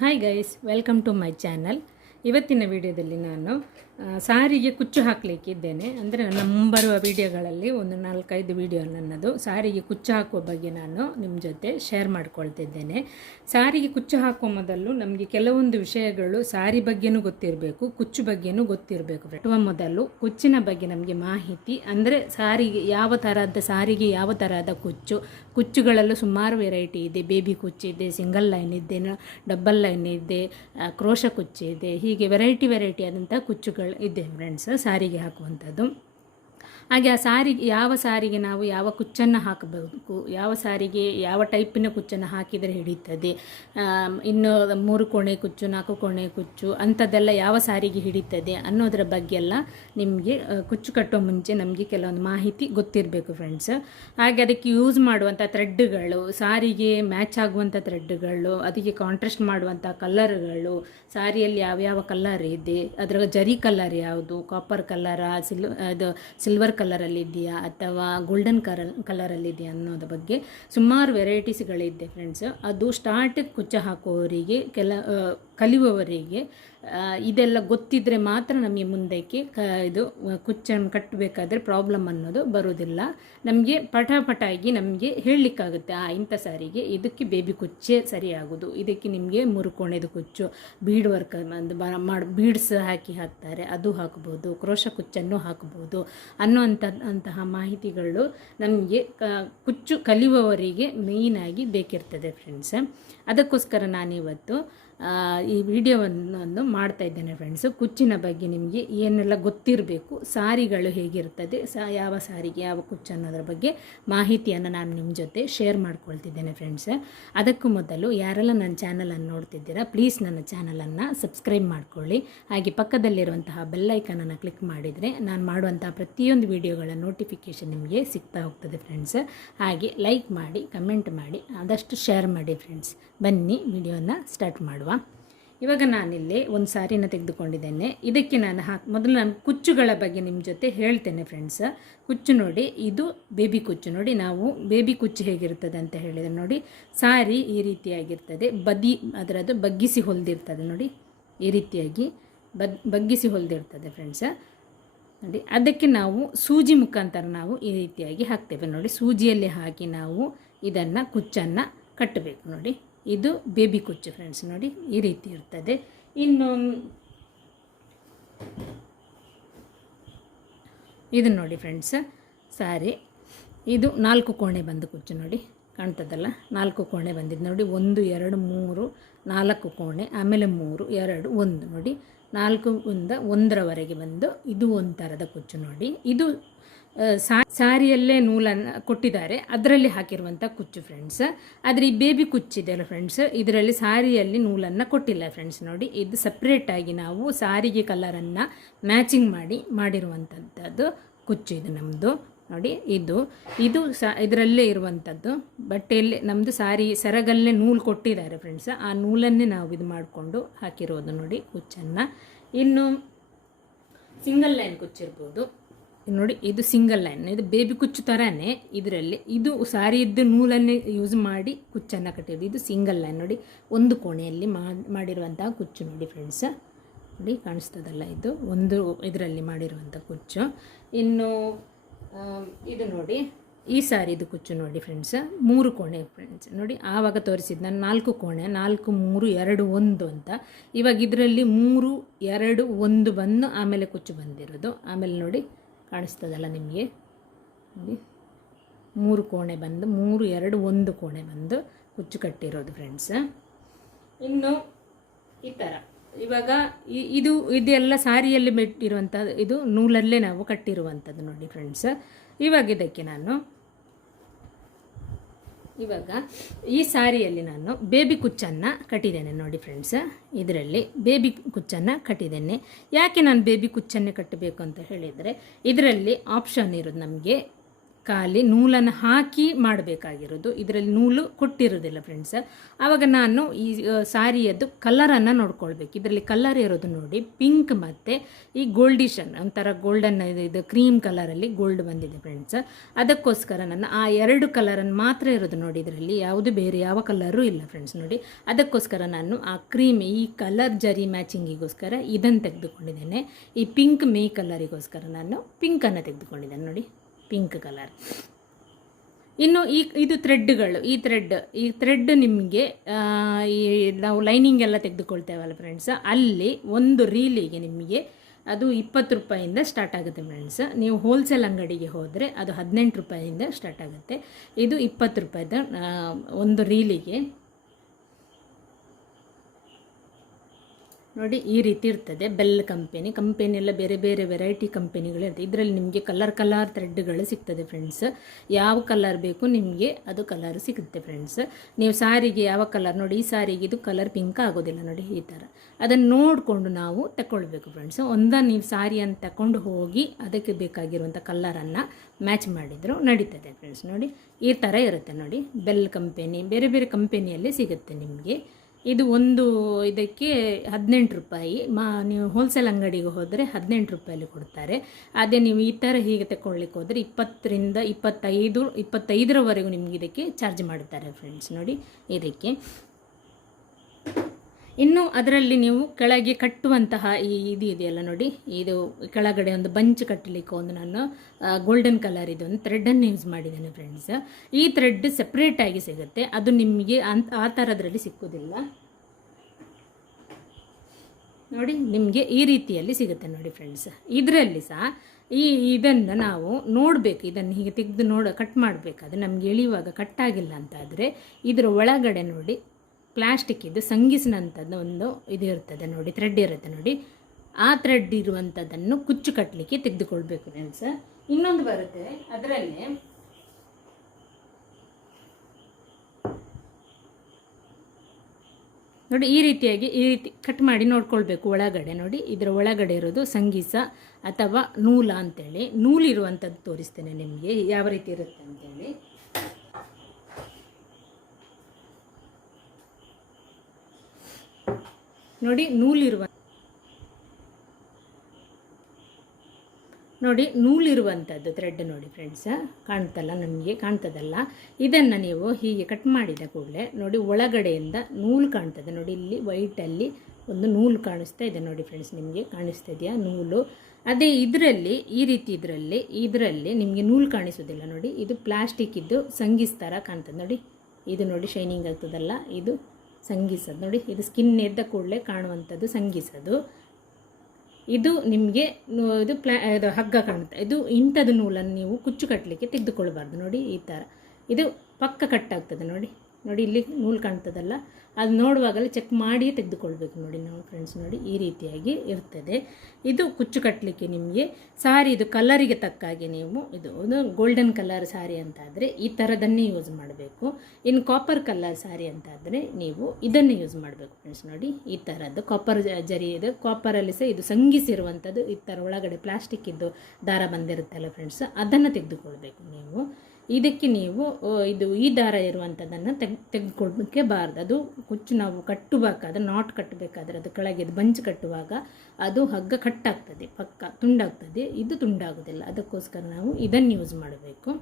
Hi guys, welcome to my channel. ಇವತ್ತಿನ ವಿಡಿಯೋದಲ್ಲಿ ನಾನು ಸಾರಿಗೆ ಕುಚ್ಚು ಹಾಕಲಿಕ್ಕಿದ್ದೇನೆ. ಅಂದರೆ ನನ್ನ ಮುಂಬರುವ ವಿಡಿಯೋಗಳಲ್ಲಿ ಒಂದು 4-5 ವಿಡಿಯೋ ನನ್ನದು ಸಾರಿಗೆ ಕುಚ್ಚು ಹಾಕುವ ಬಗ್ಗೆ ನಾನು ನಿಮ್ಮ ಜೊತೆ ಶೇರ್ ಮಾಡ್ಕೊಳ್ತಿದ್ದೇನೆ. ಸಾರಿಗೆ ಕುಚ್ಚು ಹಾಕುವ ಮೊದಲು ನಮಗೆ ಕೆಲವೊಂದು ವಿಷಯಗಳು ಸಾರಿ ಬಗ್ಗೆನೂ ಗೊತ್ತಿರಬೇಕು, ಕುಚ್ಚು ಬಗ್ಗೆನೂ ಗೊತ್ತಿರಬೇಕು. ಮೊದಲು ಕುಚ್ಚಿನ ಬಗ್ಗೆ ನಮಗೆ ಮಾಹಿತಿ, ಅಂದರೆ ಸಾರಿಗೆ ಯಾವ ಥರದ ಕುಚ್ಚುಗಳಲ್ಲೂ ಸುಮಾರು ವೆರೈಟಿ ಇದೆ. ಬೇಬಿ ಕುಚ್ಚು ಇದೆ, ಸಿಂಗಲ್ ಲೈನ್ ಇದೆ, ಡಬಲ್ ಲೈನ್ ಇದೆ, ಕ್ರೋಶ ಕುಚ್ಚು ಇದೆ. ಹೀಗೆ ವೆರೈಟಿ ಆದಂಥ ಕುಚ್ಚುಗಳು ಇದೆ ಫ್ರೆಂಡ್ಸ್ ಸಾರಿಗೆ ಹಾಕುವಂಥದ್ದು. ಹಾಗೆ ಯಾವ ಸಾರಿಗೆ ನಾವು ಯಾವ ಕುಚ್ಚನ್ನು ಹಾಕಬೇಕು, ಯಾವ ಸಾರಿಗೆ ಯಾವ ಟೈಪಿನ ಕುಚ್ಚನ್ನು ಹಾಕಿದರೆ ಹಿಡಿತದೆ, ಇನ್ನು 3 ಕೋಣೆ ಕುಚ್ಚು, 4 ಕೋಣೆ ಕುಚ್ಚು ಅಂಥದ್ದೆಲ್ಲ ಯಾವ ಸಾರಿಗೆ ಹಿಡಿತದೆ ಅನ್ನೋದರ ಬಗ್ಗೆ ಎಲ್ಲ ನಿಮಗೆ ಕುಚ್ಚು ಕಟ್ಟುವ ಮುಂಚೆ ನಮಗೆ ಕೆಲವೊಂದು ಮಾಹಿತಿ ಗೊತ್ತಿರಬೇಕು ಫ್ರೆಂಡ್ಸ್. ಹಾಗೆ ಅದಕ್ಕೆ ಯೂಸ್ ಮಾಡುವಂಥ ಥ್ರೆಡ್ಗಳು, ಸಾರಿಗೆ ಮ್ಯಾಚ್ ಆಗುವಂಥ ಥ್ರೆಡ್ಗಳು, ಅದಕ್ಕೆ ಕಾಂಟ್ರಾಸ್ಟ್ ಮಾಡುವಂಥ ಕಲರ್ಗಳು, ಸಾರಿಯಲ್ಲಿ ಯಾವ್ಯಾವ ಕಲರ್ ಇದೆ, ಅದರ ಜರಿ ಕಲರ್ ಯಾವುದು, ಕಾಪರ್ ಕಲರಾ, ಸಿಲ್ವರ್ ಕಲರಲ್ಲಿದೆಯಾ ಅಥವಾ ಗೋಲ್ಡನ್ ಕಲರಲ್ಲಿದೆಯಾ ಅನ್ನೋದ್ರ ಬಗ್ಗೆ ಸುಮಾರು ವೆರೈಟೀಸ್ಗಳಿದೆ ಫ್ರೆಂಡ್ಸ್. ಅದು ಸ್ಟಾರ್ಟಿಗೆ ಕುಚ್ಚು ಹಾಕುವವರಿಗೆ ಕಲಿಯುವವರಿಗೆ ಇದೆಲ್ಲ ಗೊತ್ತಿದ್ದರೆ ಮಾತ್ರ ನಮಗೆ ಮುಂದಕ್ಕೆ ಇದು ಕುಚ್ಚನ್ನು ಕಟ್ಟಬೇಕಾದ್ರೆ ಪ್ರಾಬ್ಲಮ್ ಅನ್ನೋದು ಬರೋದಿಲ್ಲ. ನಮಗೆ ಪಟಾಗಿ ನಮಗೆ ಹೇಳಲಿಕ್ಕಾಗುತ್ತೆ, ಇಂಥ ಸಾರಿಗೆ ಇದಕ್ಕೆ ಬೇಬಿ ಕುಚ್ಚೇ ಸರಿಯಾಗೋದು, ಇದಕ್ಕೆ ನಿಮಗೆ 3 ಕೋಣೆದು ಕುಚ್ಚು, ಬೀಡ್ ವರ್ಕ್ ಬೀಡ್ಸ್ ಹಾಕ್ತಾರೆ, ಅದು ಹಾಕ್ಬೋದು, ಕ್ರೋಶ ಕುಚ್ಚನ್ನು ಹಾಕ್ಬೋದು ಅನ್ನುವಂತಹ ಮಾಹಿತಿಗಳು ನಮಗೆ ಕುಚ್ಚು ಕಲಿಯುವವರಿಗೆ ಮೇಯ್ನಾಗಿ ಬೇಕಿರ್ತದೆ ಫ್ರೆಂಡ್ಸ್. ಅದಕ್ಕೋಸ್ಕರ ನಾನಿವತ್ತು ಈ ವಿಡಿಯೋವನ್ನು ಮಾಡ್ತಾ ಇದ್ದೇನೆ ಫ್ರೆಂಡ್ಸ್. ಕುಚ್ಚಿನ ಬಗ್ಗೆ ನಿಮಗೆ ಏನೆಲ್ಲ ಗೊತ್ತಿರಬೇಕು, ಸಾರಿಗಳು ಹೇಗಿರ್ತದೆ, ಯಾವ ಸಾರಿಗೆ ಯಾವ ಕುಚ್ಚು ಅನ್ನೋದ್ರ ಬಗ್ಗೆ ಮಾಹಿತಿಯನ್ನು ನಾನು ನಿಮ್ಮ ಜೊತೆ ಶೇರ್ ಮಾಡ್ಕೊಳ್ತಿದ್ದೇನೆ ಫ್ರೆಂಡ್ಸ್. ಅದಕ್ಕೂ ಮೊದಲು ಯಾರೆಲ್ಲ ನನ್ನ ಚಾನಲನ್ನು ನೋಡ್ತಿದ್ದೀರಾ, ಪ್ಲೀಸ್ ನನ್ನ ಚಾನಲನ್ನು ಸಬ್ಸ್ಕ್ರೈಬ್ ಮಾಡ್ಕೊಳ್ಳಿ. ಹಾಗೆ ಪಕ್ಕದಲ್ಲಿರುವಂತಹ ಬೆಲ್ಲೈಕನನ್ನು ಕ್ಲಿಕ್ ಮಾಡಿದರೆ ನಾನು ಮಾಡುವಂತಹ ಪ್ರತಿಯೊಂದು ವಿಡಿಯೋಗಳ ನೋಟಿಫಿಕೇಷನ್ ನಿಮಗೆ ಸಿಗ್ತಾ ಹೋಗ್ತದೆ ಫ್ರೆಂಡ್ಸ್. ಹಾಗೆ ಲೈಕ್ ಮಾಡಿ, ಕಮೆಂಟ್ ಮಾಡಿ, ಆದಷ್ಟು ಶೇರ್ ಮಾಡಿ ಫ್ರೆಂಡ್ಸ್. ಬನ್ನಿ ವಿಡಿಯೋನ ಸ್ಟಾರ್ಟ್ ಮಾಡುವ. ಇವಾಗ ನಾನಿಲ್ಲಿ ಒಂದು ಸಾರಿನ ತೆಗೆದುಕೊಂಡಿದ್ದೇನೆ. ಇದಕ್ಕೆ ಮೊದಲು ನಾನು ಕುಚ್ಚುಗಳ ಬಗ್ಗೆ ನಿಮ್ಮ ಜೊತೆ ಹೇಳ್ತೇನೆ ಫ್ರೆಂಡ್ಸ್. ಕುಚ್ಚು ನೋಡಿ, ಇದು ಬೇಬಿ ಕುಚ್ಚು. ನೋಡಿ, ನಾವು ಬೇಬಿ ಕುಚ್ಚು ಹೇಗಿರ್ತದೆ ಅಂತ ಹೇಳಿದರೆ ನೋಡಿ, ಸಾರಿ ಈ ರೀತಿಯಾಗಿರ್ತದೆ, ಅದರದ್ದು ಬಗ್ಗಿಸಿ ಹೊಲಿದಿರ್ತದೆ ನೋಡಿ, ಈ ರೀತಿಯಾಗಿ ಬಗ್ಗಿಸಿ ಹೊಲಿದಿರ್ತದೆ ಫ್ರೆಂಡ್ಸ್. ನೋಡಿ, ಅದಕ್ಕೆ ನಾವು ಸೂಜಿ ಮುಖಾಂತರ ನಾವು ಈ ರೀತಿಯಾಗಿ ಹಾಕ್ತೇವೆ ನೋಡಿ. ಸೂಜಿಯಲ್ಲಿ ಹಾಕಿ ನಾವು ಇದನ್ನು ಕುಚ್ಚನ್ನು ಕಟ್ಟಬೇಕು ನೋಡಿ. ಇದು ಬೇಬಿ ಕುಚ್ಚು ಫ್ರೆಂಡ್ಸ್. ನೋಡಿ, ಈ ರೀತಿ ಇರ್ತದೆ. ಇನ್ನು ಇದು ನೋಡಿ ಫ್ರೆಂಡ್ಸ್, ಸಾರಿ ಇದು 4 ಕೋಣೆ ಬಂದು ಕುಚ್ಚು ನೋಡಿ, ಕಾಣ್ತದಲ್ಲ, 4 ಕೋಣೆ ಬಂದಿದ್ದು ನೋಡಿ. 1 2 3 4 ಕೋಣೆ, ಆಮೇಲೆ 3 2 1 ನೋಡಿ, 4ರಿಂದ 1ರವರೆಗೆ ಬಂದು ಇದು ಒಂಥರದ ಕುಚ್ಚು ನೋಡಿ. ಇದು ಸಾರಿಯಲ್ಲೇ ನೂಲನ್ನು ಕೊಟ್ಟಿದ್ದಾರೆ, ಅದರಲ್ಲಿ ಹಾಕಿರುವಂಥ ಕುಚ್ಚು ಫ್ರೆಂಡ್ಸ್. ಆದರೆ ಈ ಬೇಬಿ ಕುಚ್ಚಿದೆಯಲ್ಲ ಫ್ರೆಂಡ್ಸ್, ಇದರಲ್ಲಿ ಸಾರಿಯಲ್ಲಿ ನೂಲನ್ನು ಕೊಟ್ಟಿಲ್ಲ ಫ್ರೆಂಡ್ಸ್. ನೋಡಿ, ಇದು ಸಪ್ರೇಟಾಗಿ ನಾವು ಸಾರಿಗೆ ಕಲರನ್ನು ಮ್ಯಾಚಿಂಗ್ ಮಾಡಿರುವಂಥದ್ದು ಕುಚ್ಚು ಇದು ನಮ್ಮದು ನೋಡಿ. ಇದು ಇದರಲ್ಲೇ ಇರುವಂಥದ್ದು ಬಟ್ಟೆಯಲ್ಲೇ ನಮ್ಮದು ಸಾರಿ ಸೆರಗಲ್ಲೇ ನೂಲು ಕೊಟ್ಟಿದ್ದಾರೆ ಫ್ರೆಂಡ್ಸ್. ಆ ನೂಲನ್ನೇ ನಾವು ಇದು ಮಾಡಿಕೊಂಡು ಹಾಕಿರೋದು ನೋಡಿ ಕುಚ್ಚನ್ನು. ಇನ್ನು ಸಿಂಗಲ್ ಲೈನ್ ಕುಚ್ಚಿರ್ಬೋದು ನೋಡಿ, ಇದು ಸಿಂಗಲ್ ಲೈನ್, ಇದು ಬೇಬಿ ಕುಚ್ಚು ಥರನೇ. ಇದರಲ್ಲಿ ಇದು ಸಾರಿಯದ್ದು ನೂಲನ್ನೇ ಯೂಸ್ ಮಾಡಿ ಕುಚ್ಚನ್ನು ಕಟ್ಟಿರೋದು. ಇದು ಸಿಂಗಲ್ ಲೈನ್ ನೋಡಿ, 1 ಕೋಣೆಯಲ್ಲಿ ಮಾಡಿರುವಂತಹ ಕುಚ್ಚು ನೋಡಿ ಫ್ರೆಂಡ್ಸ್. ನೋಡಿ, ಕಾಣಿಸ್ತದಲ್ಲ, ಇದು ಒಂದು ಇದರಲ್ಲಿ ಮಾಡಿರುವಂಥ ಕುಚ್ಚು. ಇನ್ನು ಇದು ನೋಡಿ, ಈ ಸಾರಿದು ಕುಚ್ಚು ನೋಡಿ ಫ್ರೆಂಡ್ಸ್, 3 ಕೋಣೆ ಫ್ರೆಂಡ್ಸ್. ನೋಡಿ, ಆವಾಗ ತೋರಿಸಿದ್ದು ನಾನು 4 ಕೋಣೆ, 4 3 2 1 ಅಂತ. ಇವಾಗ ಇದರಲ್ಲಿ 3 2 1 ಬಂದು ಆಮೇಲೆ ಕುಚ್ಚು ಬಂದಿರೋದು. ಆಮೇಲೆ ನೋಡಿ, ಕಾಣಿಸ್ತದಲ್ಲ ನಿಮಗೆ, ನೋಡಿ 3 ಕೋಣೆ ಬಂದು 3 2 1 ಕೋಣೆ ಬಂದು ಕುಚ್ಚು ಕಟ್ಟಿರೋದು ಫ್ರೆಂಡ್ಸ್. ಇನ್ನು ಈ ಥರ ಇವಾಗ ಇದೆಲ್ಲ ಸಾರಿಯಲ್ಲಿ ಬಿಟ್ಟಿರುವಂಥದ್ದು, ಇದು ನೂಲಲ್ಲೇ ನಾವು ಕಟ್ಟಿರುವಂಥದ್ದು ನೋಡಿ ಫ್ರೆಂಡ್ಸ್. ಇವಾಗ ಈ ಸಾರಿಯಲ್ಲಿ ನಾನು ಬೇಬಿ ಕುಚ್ಚನ್ನು ಕಟ್ಟಿದ್ದೇನೆ ನೋಡಿ ಫ್ರೆಂಡ್ಸ್. ಇದರಲ್ಲಿ ಬೇಬಿ ಕುಚ್ಚನ್ನು ಕಟ್ಟಿದ್ದೇನೆ. ಯಾಕೆ ನಾನು ಬೇಬಿ ಕುಚ್ಚನ್ನೇ ಕಟ್ಟಬೇಕು ಅಂತ ಹೇಳಿದರೆ, ಇದರಲ್ಲಿ ಆಪ್ಷನ್ ಇರೋದು ನಮಗೆ ಖಾಲಿ ನೂಲನ್ನು ಹಾಕಿ ಮಾಡಬೇಕಾಗಿರೋದು, ಇದರಲ್ಲಿ ನೂಲು ಕೊಟ್ಟಿರೋದಿಲ್ಲ ಫ್ರೆಂಡ್ಸ್. ಆವಾಗ ನಾನು ಈ ಸಾರಿಯದ್ದು ಕಲರನ್ನು ನೋಡ್ಕೊಳ್ಬೇಕು. ಇದರಲ್ಲಿ ಕಲರ್ ಇರೋದು ನೋಡಿ ಪಿಂಕ್ ಮತ್ತು ಈ ಗೋಲ್ಡಿಶನ್ ಒಂಥರ ಗೋಲ್ಡನ್ ಇದು ಕ್ರೀಮ್ ಕಲರಲ್ಲಿ ಗೋಲ್ಡ್ ಬಂದಿದೆ ಫ್ರೆಂಡ್ಸ್. ಅದಕ್ಕೋಸ್ಕರ ನಾನು ಆ 2 ಕಲರನ್ನು ಮಾತ್ರ ಇರೋದು ನೋಡಿ, ಇದರಲ್ಲಿ ಯಾವುದು ಬೇರೆ ಯಾವ ಕಲರು ಇಲ್ಲ ಫ್ರೆಂಡ್ಸ್ ನೋಡಿ. ಅದಕ್ಕೋಸ್ಕರ ನಾನು ಆ ಕ್ರೀಮ್ ಈ ಕಲರ್ ಜರಿ ಮ್ಯಾಚಿಂಗಿಗೋಸ್ಕರ ಇದನ್ನು ತೆಗೆದುಕೊಂಡಿದ್ದೇನೆ. ಈ ಪಿಂಕ್ ಮೇ ಕಲರಿಗೋಸ್ಕರ ನಾನು ಪಿಂಕನ್ನು ತೆಗೆದುಕೊಂಡಿದ್ದೇನೆ ನೋಡಿ, ಪಿಂಕ್ ಕಲರ್. ಇನ್ನು ಇದು ಥ್ರೆಡ್ಗಳು, ಈ ಥ್ರೆಡ್ ನಿಮಗೆ ಈ ನಾವು ಲೈನಿಂಗ್ ಎಲ್ಲ ತೆಗೆದುಕೊಳ್ತೇವಲ್ಲ ಫ್ರೆಂಡ್ಸ್, ಅಲ್ಲಿ ಒಂದು ರೀಲಿಗೆ ನಿಮಗೆ ಅದು 20 ರೂಪಾಯಿಂದ ಸ್ಟಾರ್ಟ್ ಆಗುತ್ತೆ ಫ್ರೆಂಡ್ಸ್. ನೀವು ಹೋಲ್ಸೇಲ್ ಅಂಗಡಿಗೆ ಹೋದರೆ ಅದು 18 ರೂಪಾಯಿಂದ ಸ್ಟಾರ್ಟ್ ಆಗುತ್ತೆ. ಇದು 20 ರೂಪಾಯಿದ ಒಂದು ರೀಲಿಗೆ ನೋಡಿ. ಈ ರೀತಿ ಇರ್ತದೆ. ಬೆಲ್ ಕಂಪೆನಿ ಎಲ್ಲ ಬೇರೆ ಬೇರೆ ವೆರೈಟಿ ಕಂಪೆನಿಗಳಿರ್ತದೆ. ಇದರಲ್ಲಿ ನಿಮಗೆ ಕಲರ್ ಥ್ರೆಡ್ಗಳು ಸಿಗ್ತದೆ ಫ್ರೆಂಡ್ಸ್. ಯಾವ ಕಲರ್ ಬೇಕು ನಿಮಗೆ ಅದು ಕಲರ್ ಸಿಗುತ್ತೆ ಫ್ರೆಂಡ್ಸ್. ನೀವು ಸಾರಿಗೆ ಯಾವ ಕಲರ್ ನೋಡಿ, ಈ ಸಾರಿಗೆ ಇದು ಕಲರ್ ಪಿಂಕ್ ಆಗೋದಿಲ್ಲ ನೋಡಿ, ಈ ಥರ ಅದನ್ನು ನೋಡಿಕೊಂಡು ನಾವು ತಗೊಳ್ಬೇಕು ಫ್ರೆಂಡ್ಸ್. ನೀವು ಸಾರಿಯನ್ನು ತಗೊಂಡು ಹೋಗಿ ಅದಕ್ಕೆ ಬೇಕಾಗಿರುವಂಥ ಕಲರನ್ನು ಮ್ಯಾಚ್ ಮಾಡಿದರೂ ನಡೀತದೆ ಫ್ರೆಂಡ್ಸ್ ನೋಡಿ. ಈ ಥರ ಇರುತ್ತೆ ನೋಡಿ. ಬೆಲ್ ಕಂಪೆನಿ ಬೇರೆ ಬೇರೆ ಕಂಪೆನಿಯಲ್ಲಿ ಸಿಗುತ್ತೆ ನಿಮಗೆ. ಇದು ಒಂದು ಇದಕ್ಕೆ 18 ರೂಪಾಯಿ. ನೀವು ಹೋಲ್ಸೇಲ್ ಅಂಗಡಿಗೆ ಹೋದರೆ 18 ರೂಪಾಯಲ್ಲಿ ಕೊಡ್ತಾರೆ. ಅದೇ ನೀವು ಈ ಥರ ಹೀಗೆ ತಗೊಳ್ಳಿಕ್ಕೆ ಹೋದರೆ 20ರಿಂದ 25ರವರೆಗೂ ನಿಮಗೆ ಇದಕ್ಕೆ ಚಾರ್ಜ್ ಮಾಡ್ತಾರೆ ಫ್ರೆಂಡ್ಸ್ ನೋಡಿ. ಇದಕ್ಕೆ ಇನ್ನು ಅದರಲ್ಲಿ ನೀವು ಕೆಳಗೆ ಕಟ್ಟುವಂತಹ ಇದು ಇದೆಯಲ್ಲ ನೋಡಿ, ಇದು ಕೆಳಗಡೆ ಒಂದು ಬಂಚ್ ಕಟ್ಟಲಿಕ್ಕೆ ಒಂದು ನಾನು ಗೋಲ್ಡನ್ ಕಲರ್ ಇದೊಂದು ಥ್ರೆಡನ್ನು ಯೂಸ್ ಮಾಡಿದ್ದೇನೆ ಫ್ರೆಂಡ್ಸ್. ಈ ಥ್ರೆಡ್ ಸಪ್ರೇಟಾಗಿ ಸಿಗುತ್ತೆ, ಅದು ನಿಮಗೆ ಆ ಥರದ್ರಲ್ಲಿ ಸಿಕ್ಕುವುದಿಲ್ಲ ನೋಡಿ. ನಿಮಗೆ ಈ ರೀತಿಯಲ್ಲಿ ಸಿಗುತ್ತೆ ನೋಡಿ ಫ್ರೆಂಡ್ಸ್. ಇದರಲ್ಲಿ ಸಹ ಇದನ್ನು ನಾವು ನೋಡಬೇಕು, ಇದನ್ನು ಹೀಗೆ ತೆಗೆದು ಕಟ್ ಮಾಡಬೇಕಾದ್ರೆ ನಮಗೆ ಎಳೆಯುವಾಗ ಕಟ್ಟಾಗಿಲ್ಲ ಅಂತಾದರೆ ಇದರ ಒಳಗಡೆ ನೋಡಿ ಪ್ಲಾಸ್ಟಿಕ್ ಇದು ಸಂಗಿಸಿನಂಥದ್ದು ಒಂದು ಇದು ಇರ್ತದೆ ನೋಡಿ, ಥ್ರೆಡ್ ಇರುತ್ತೆ ನೋಡಿ. ಆ ಥ್ರೆಡ್ ಇರುವಂಥದ್ದನ್ನು ಕುಚ್ಚು ಕಟ್ಟಲಿಕ್ಕೆ ತೆಗೆದುಕೊಳ್ಬೇಕು ಫ್ರೆಂಡ್ಸ್. ಇನ್ನೊಂದು ಬರುತ್ತೆ ಅದರಲ್ಲಿ ನೋಡಿ, ಈ ರೀತಿ ಕಟ್ ಮಾಡಿ ನೋಡ್ಕೊಳ್ಬೇಕು ಒಳಗಡೆ ನೋಡಿ. ಇದರ ಒಳಗಡೆ ಇರೋದು ಸಂಗೀಸ ಅಥವಾ ನೂಲ ಅಂತೇಳಿ, ನೂಲಿರುವಂಥದ್ದು ತೋರಿಸ್ತೇನೆ ನಿಮಗೆ ಯಾವ ರೀತಿ ಇರುತ್ತೆ ಅಂತೇಳಿ. ನೋಡಿ ನೂಲಿರುವಂಥದ್ದು ಥ್ರೆಡ್ ನೋಡಿ ಫ್ರೆಂಡ್ಸ್, ಕಾಣ್ತದಲ್ಲ. ಇದನ್ನು ನೀವು ಹೀಗೆ ಕಟ್ ಮಾಡಿದ ಕೂಡಲೇ ನೋಡಿ ಒಳಗಡೆಯಿಂದ ನೂಲು ಕಾಣ್ತದೆ ನೋಡಿ. ಇಲ್ಲಿ ವೈಟಲ್ಲಿ ಒಂದು ನೂಲು ಕಾಣಿಸ್ತಾ ಇದೆ ನೋಡಿ ಫ್ರೆಂಡ್ಸ್, ನಿಮಗೆ ಕಾಣಿಸ್ತಾ ಇದೆಯಾ ನೂಲು? ಅದೇ ಇದರಲ್ಲಿ ಈ ರೀತಿ ಇದರಲ್ಲಿ ನಿಮಗೆ ನೂಲು ಕಾಣಿಸೋದಿಲ್ಲ ನೋಡಿ. ಇದು ಪ್ಲಾಸ್ಟಿಕ್ ಇದ್ದು ಸಂಗೀಸ್ ಥರ ಕಾಣ್ತದೆ ನೋಡಿ. ಇದು ನೋಡಿ ಶೈನಿಂಗ್ ಆಗ್ತದಲ್ಲ, ಇದು ಸಂಗೀಸದು ನೋಡಿ. ಇದು ಸ್ಕಿನ್ ಎದ್ದ ಕೂಡಲೇ ಕಾಣುವಂಥದ್ದು ಸಂಗೀಸದು. ಇದು ನಿಮಗೆ ಇದು ಹಗ್ಗ ಕಾಣುತ್ತೆ. ಇದು ಇಂಥದ್ದು ನೂಲನ್ನು ನೀವು ಕುಚ್ಚು ಕಟ್ಟಲಿಕ್ಕೆ ತೆಗೆದುಕೊಳ್ಬಾರ್ದು ನೋಡಿ. ಈ ಥರ ಇದು ಪಕ್ಕ ಕಟ್ಟಾಗ್ತದೆ ನೋಡಿ. ಇಲ್ಲಿ ನೂಲು ಕಾಣ್ತದಲ್ಲ, ಅದು ನೋಡುವಾಗಲೇ ಚೆಕ್ ಮಾಡಿ ತೆಗೆದುಕೊಳ್ಬೇಕು ನೋಡಿ ನಾವು ಫ್ರೆಂಡ್ಸ್ ನೋಡಿ. ಈ ರೀತಿಯಾಗಿ ಇರ್ತದೆ. ಇದು ಕುಚ್ಚು ಕಟ್ಟಲಿಕ್ಕೆ ನಿಮಗೆ ಸಾರಿ ಇದು ಕಲರಿಗೆ ತಕ್ಕಾಗಿ ನೀವು ಒಂದು ಗೋಲ್ಡನ್ ಕಲರ್ ಸಾರಿ ಅಂತಾದರೆ ಈ ಥರದನ್ನೇ ಯೂಸ್ ಮಾಡಬೇಕು. ಇನ್ನು ಕಾಪರ್ ಕಲರ್ ಸಾರಿ ಅಂತಾದರೆ ನೀವು ಇದನ್ನೇ ಯೂಸ್ ಮಾಡಬೇಕು ಫ್ರೆಂಡ್ಸ್ ನೋಡಿ. ಈ ಥರದ್ದು ಕಾಪರ್ ಜರಿ ಇದು ಕಾಪರಲ್ಲಿ ಸಹ ಇದು ಸಂಗಿಸಿರುವಂಥದ್ದು ಈ ಥರ ಒಳಗಡೆ ಪ್ಲಾಸ್ಟಿಕ್ ಇದ್ದು ದಾರ ಬಂದಿರುತ್ತಲ್ಲ ಫ್ರೆಂಡ್ಸ್, ಅದನ್ನು ತೆಗೆದುಕೊಳ್ಬೇಕು ನೀವು. ಇದಕ್ಕೆ ನೀವು ಈ ದಾರ ಇರುವಂಥದ್ದನ್ನು ತೆಗೆದುಕೊಳ್ಳಕ್ಕೆ ಬಾರ್ದು. ಅದು ಕುಚ್ಚು ನಾವು ಕಟ್ಟಬೇಕಾದ್ರೆ ನಾಟ್ ಕಟ್ಟಬೇಕಾದ್ರೆ ಅದು ಕೆಳಗೆ ಬಂಚ್ ಕಟ್ಟುವಾಗ ಅದು ಹಗ್ಗ ಕಟ್ಟಾಗ್ತದೆ, ಪಕ್ಕ ತುಂಡಾಗ್ತದೆ. ಇದು ತುಂಡಾಗೋದಿಲ್ಲ, ಅದಕ್ಕೋಸ್ಕರ ನಾವು ಇದನ್ನು ಯೂಸ್ ಮಾಡಬೇಕು.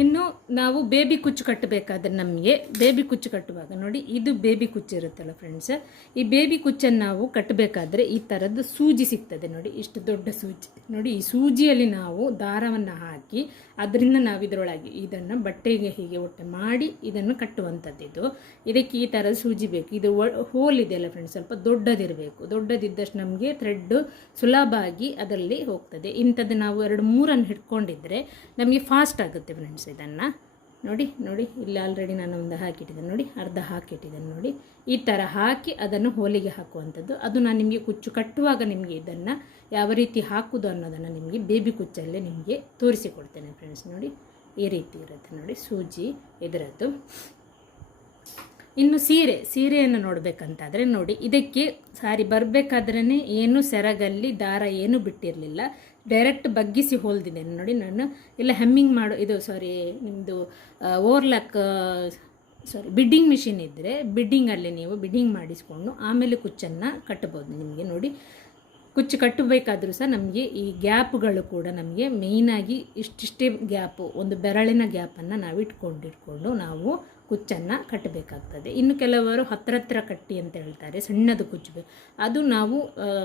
ಇನ್ನು ನಾವು ಬೇಬಿ ಕುಚ್ಚು ಕಟ್ಟಬೇಕಾದ್ರೆ ನಮಗೆ ಬೇಬಿ ಕುಚ್ಚು ಕಟ್ಟುವಾಗ ನೋಡಿ, ಇದು ಬೇಬಿ ಕುಚ್ಚು ಇರುತ್ತಲ್ಲ ಫ್ರೆಂಡ್ಸ್, ಈ ಬೇಬಿ ಕುಚ್ಚನ್ನು ನಾವು ಕಟ್ಟಬೇಕಾದ್ರೆ ಈ ಥರದ್ದು ಸೂಜಿ ಸಿಗ್ತದೆ ನೋಡಿ, ಇಷ್ಟು ದೊಡ್ಡ ಸೂಜಿ ನೋಡಿ. ಈ ಸೂಜಿಯಲ್ಲಿ ನಾವು ದಾರವನ್ನು ಹಾಕಿ ಅದರಿಂದ ನಾವು ಇದರೊಳಗೆ ಇದನ್ನು ಬಟ್ಟೆಗೆ ಹೀಗೆ ಒಟ್ಟೆ ಮಾಡಿ ಇದನ್ನು ಕಟ್ಟುವಂಥದ್ದು. ಇದಕ್ಕೆ ಈ ಥರದ ಸೂಜಿ ಬೇಕು. ಇದು ಹೋಲ್ ಇದೆಯಲ್ಲ ಫ್ರೆಂಡ್ಸ್, ಸ್ವಲ್ಪ ದೊಡ್ಡದಿರಬೇಕು. ದೊಡ್ಡದಿದ್ದಷ್ಟು ನಮಗೆ ಥ್ರೆಡ್ ಸುಲಭ ಆಗಿ ಅದರಲ್ಲಿ ಹೋಗ್ತದೆ. ಇಂಥದ್ದು ನಾವು 2-3 ಹಿಡ್ಕೊಂಡಿದ್ರೆ ನಮಗೆ ಫಾಸ್ಟ್ ಆಗುತ್ತೆ ಫ್ರೆಂಡ್ಸ್. ಇದನ್ನು ನೋಡಿ ಇಲ್ಲಿ ಆಲ್ರೆಡಿ ನಾನು ಒಂದು ಹಾಕಿಟ್ಟಿದ್ದೇನೆ ನೋಡಿ, ಅರ್ಧ ಹಾಕಿಟ್ಟಿದ್ದೇನೆ ನೋಡಿ. ಈ ಥರ ಹಾಕಿ ಅದನ್ನು ಹೋಲಿಗೆ ಹಾಕುವಂಥದ್ದು. ಅದು ನಾನು ನಿಮಗೆ ಕುಚ್ಚು ಕಟ್ಟುವಾಗ ನಿಮಗೆ ಇದನ್ನು ಯಾವ ರೀತಿ ಹಾಕುವುದು ಅನ್ನೋದನ್ನು ನಿಮಗೆ ಬೇಬಿ ಕುಚ್ಚಲ್ಲೇ ನಿಮಗೆ ತೋರಿಸಿಕೊಡ್ತೇನೆ ಫ್ರೆಂಡ್ಸ್ ನೋಡಿ. ಈ ರೀತಿ ಇರುತ್ತೆ ನೋಡಿ ಸೂಜಿ ಇದರದ್ದು. ಇನ್ನು ಸೀರೆಯನ್ನು ನೋಡಬೇಕಂತಾದರೆ ನೋಡಿ, ಇದಕ್ಕೆ ಸಾರಿ ಬರಬೇಕಾದ್ರೇ ಏನು ಸೆರಗಲ್ಲಿ ದಾರ ಏನು ಬಿಟ್ಟಿರಲಿಲ್ಲ, ಡೈರೆಕ್ಟ್ ಬಗ್ಗಿಸಿ ಹೊಲ್ದಿದ್ದೇನೆ ನೋಡಿ. ನಾನು ಇಲ್ಲ ಹೆಮ್ಮಿಂಗ್ ಮಾಡೋ ಇದು ನಿಮ್ಮದು ಓವರ್ಲಾಕ್ ಬಿಡ್ಡಿಂಗ್ ಮಿಷಿನ್ ಇದ್ದರೆ ಬಿಡ್ಡಿಂಗಲ್ಲಿ ನೀವು ಬಿಡ್ಡಿಂಗ್ ಮಾಡಿಸ್ಕೊಂಡು ಆಮೇಲೆ ಕುಚ್ಚನ್ನು ಕಟ್ಬೋದು. ನಿಮಗೆ ನೋಡಿ ಕುಚ್ಚು ಕಟ್ಟಬೇಕಾದ್ರೂ ಸಹ ನಮಗೆ ಈ ಗ್ಯಾಪ್ಗಳು ಕೂಡ ನಮಗೆ ಮೇಯ್ನಾಗಿ ಇಷ್ಟಿಷ್ಟೇ ಗ್ಯಾಪು, ಒಂದು ಬೆರಳಿನ ಗ್ಯಾಪನ್ನು ನಾವು ಇಟ್ಕೊಂಡು ನಾವು ಕುಚ್ಚನ್ನು ಕಟ್ಟಬೇಕಾಗ್ತದೆ. ಇನ್ನು ಕೆಲವರು ಹತ್ರ ಕಟ್ಟಿ ಅಂತ ಹೇಳ್ತಾರೆ, ಸಣ್ಣದು ಕುಚ್ಚು ಅದು ನಾವು